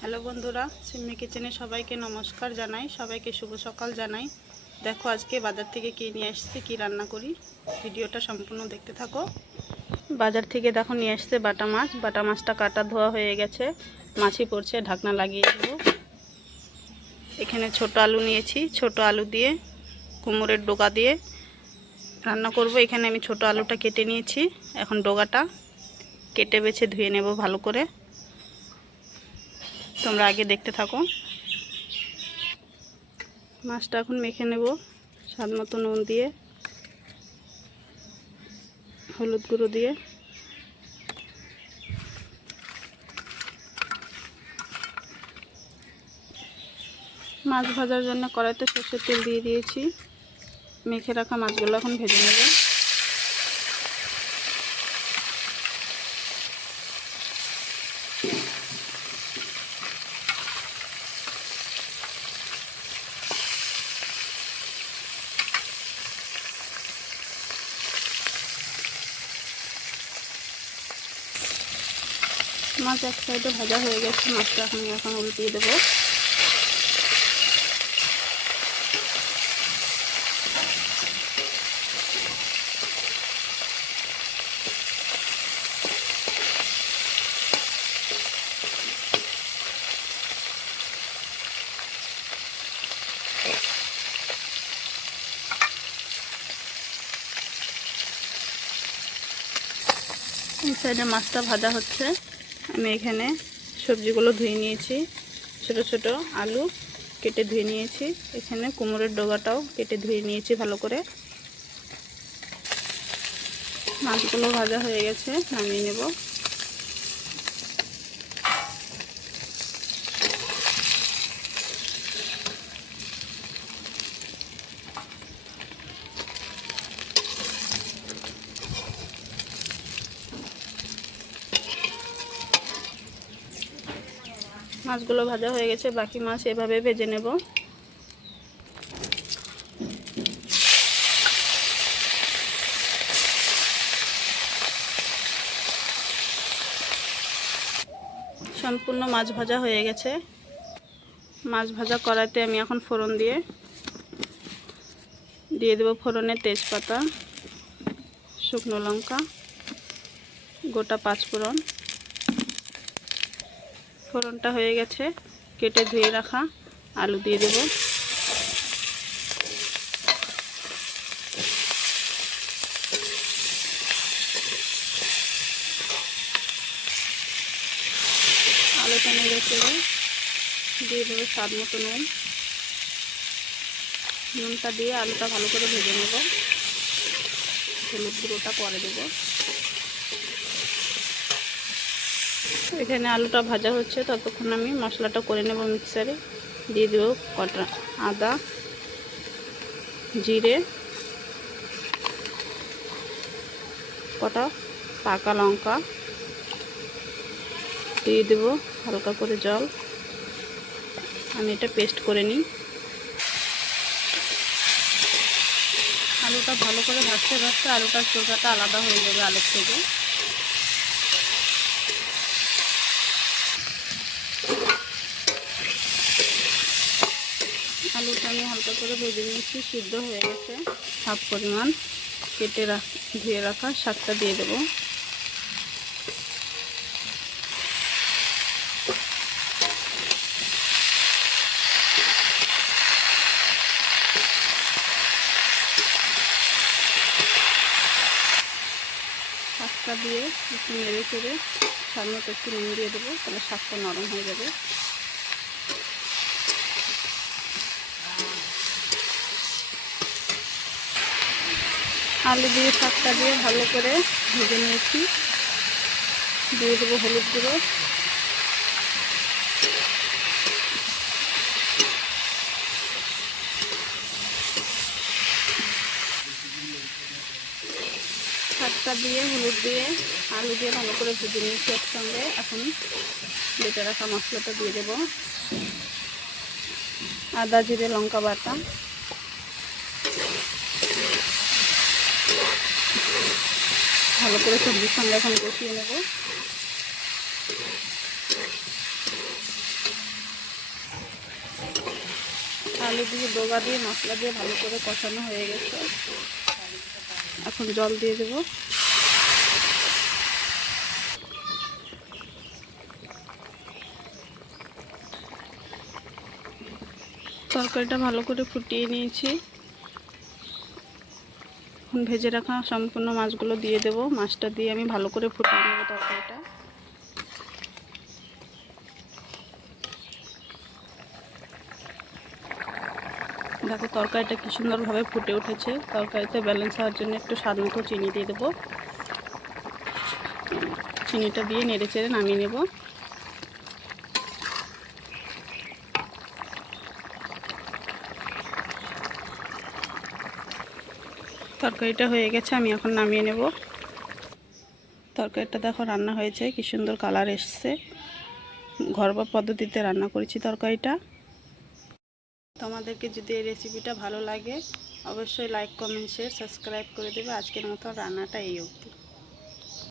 Hello বন্ধুরা, সিম্মি কিচেনে সবাইকে নমস্কার জানাই, সবাইকে শুভ সকাল জানাই। দেখো আজকে বাজার থেকে কি নিয়ে আসছে, কি রান্না করি, ভিডিওটা সম্পূর্ণ দেখতে থাকো। বাজার থেকে দেখো নিয়ে আসছে বাটা মাছ। বাটা মাছটা কাটা ধোয়া হয়ে গেছে, মাছি পড়ছে, ঢাকনা লাগিয়ে দেবো। এখানে ছোট আলু নিয়েছি, ছোট আলু দিয়ে কুমড়োর ডগা দিয়ে রান্না করব। এখানে আমি ছোট আলুটা কেটে নিয়েছি, এখন ডগাটা কেটে বেছে ধুয়ে নেব ভালো করে। তোমরা আগে দেখতে থাকো। মাছটা এখন মেখে নেব স্বাদ মতো নুন দিয়ে, হলুদ গুঁড়ো দিয়ে। মাছ ভাজার জন্য কড়াইতে সরষের তেল দিয়ে দিয়েছি। মেখে রাখা মাছগুলো এখন ভেজে নেব। মাছ এক সাইডে ভাজা হয়ে গেছে, মাছটা এখন উল্টিয়ে দেবো। এই সাইডে মাছটা ভাজা হচ্ছে। আমি এখানে সবজিগুলো ধুয়ে নিয়েছি, ছোট ছোট আলু কেটে ধুয়ে নিয়েছি। এখানে কুমড়োর ডগাটাও কেটে ধুয়ে নিয়েছি ভালো করে। মাছগুলো ভাজা হয়ে গেছে, নামিয়ে নেব। মাছগুলো ভাজা হয়ে গেছে, বাকি মাছ এভাবে ভেজে নেব। সম্পূর্ণ মাছ ভাজা হয়ে গেছে। মাছ ভাজা কড়াইতে আমি এখন ফোড়ন দিয়ে দেব ফোড়নে তেজপাতা, শুকনো লঙ্কা, গোটা পাঁচফোড়ন। ফোড়নটা হয়ে গেছে, কেটে ধুয়ে রাখা আলু দিয়ে দেব। আলুটা নেড়ে চেড়ে দিয়ে দেবো স্বাদ মতো নুন। নুনটা দিয়ে আলুটা ভালো করে ভেজে নেব। হলুদ গুঁড়োটা পরে দেবো। এখানে আলুটা ভাজা হচ্ছে, ততক্ষণ আমি মশলাটা করে নেব। মিক্সারে দিয়ে দেবো কটা আদা, জিরে, কটা পাকা লঙ্কা, দিয়ে দেবো হালকা করে জল। আমি এটা পেস্ট করে নিই। আলুটা ভালো করে ভাজতে ভাজতে আলুটার চোখাটা আলাদা হয়ে যাবে আলুর থেকে। আলুটা আমি হালকা করে ভেজে নিয়েছি, সিদ্ধ হয়ে গেছে। হাফ পরিমাণ কেটে ধুয়ে রাখা শাকটা দিয়ে দেবো। শাকটা দিয়ে একটু নেড়ে চেড়ে স্বাদ মতো একটু নুন দিয়ে দেবো, তাহলে শাকটা নরম হয়ে যাবে। আলু দিয়ে শাকটা দিয়ে ভালো করে ভেজে নিয়েছি। দিয়ে দেবো হলুদ গুঁড়ো, শাকটা দিয়ে হলুদ দিয়ে আলু দিয়ে ভালো করে ভেজে নিয়েছি একসঙ্গে। এখন বেটে রাখা মশলাটা দিয়ে দেবো। আদা, জিরে, লঙ্কা বাটা, ভালো করে সবজির সঙ্গে এখন কষিয়ে নেব। আলু দিয়ে ডোগা দিয়ে মশলা দিয়ে ভালো করে কষানো হয়ে গেছে। এখন জল দিয়ে দেব। তরকারিটা ভালো করে ফুটিয়ে নিয়েছি। এখন ভেজে রাখা সম্পূর্ণ মাছগুলো দিয়ে দেব। মাছটা দিয়ে আমি ভালো করে ফুটিয়ে নেব তরকারিটা। দেখো তরকারিটা কি সুন্দরভাবে ফুটে উঠেছে। তরকারিতে ব্যালেন্স হওয়ার জন্য একটু স্বাদ মতো চিনি দিয়ে দেবো। চিনিটা দিয়ে নেড়ে চেড়ে নামিয়ে নেব। তরকারিটা হয়ে গেছে, আমি এখন নামিয়ে নেব। তরকারিটা দেখো রান্না হয়েছে, কি সুন্দর কালার এসছে। ঘরোয়া পদ্ধতিতে রান্না করেছি তরকারিটা। তোমাদেরকে যদি এই রেসিপিটা ভালো লাগে অবশ্যই লাইক, কমেন্ট, শেয়ার, সাবস্ক্রাইব করে দেবে। আজকের মতো রান্নাটা এই অবধি।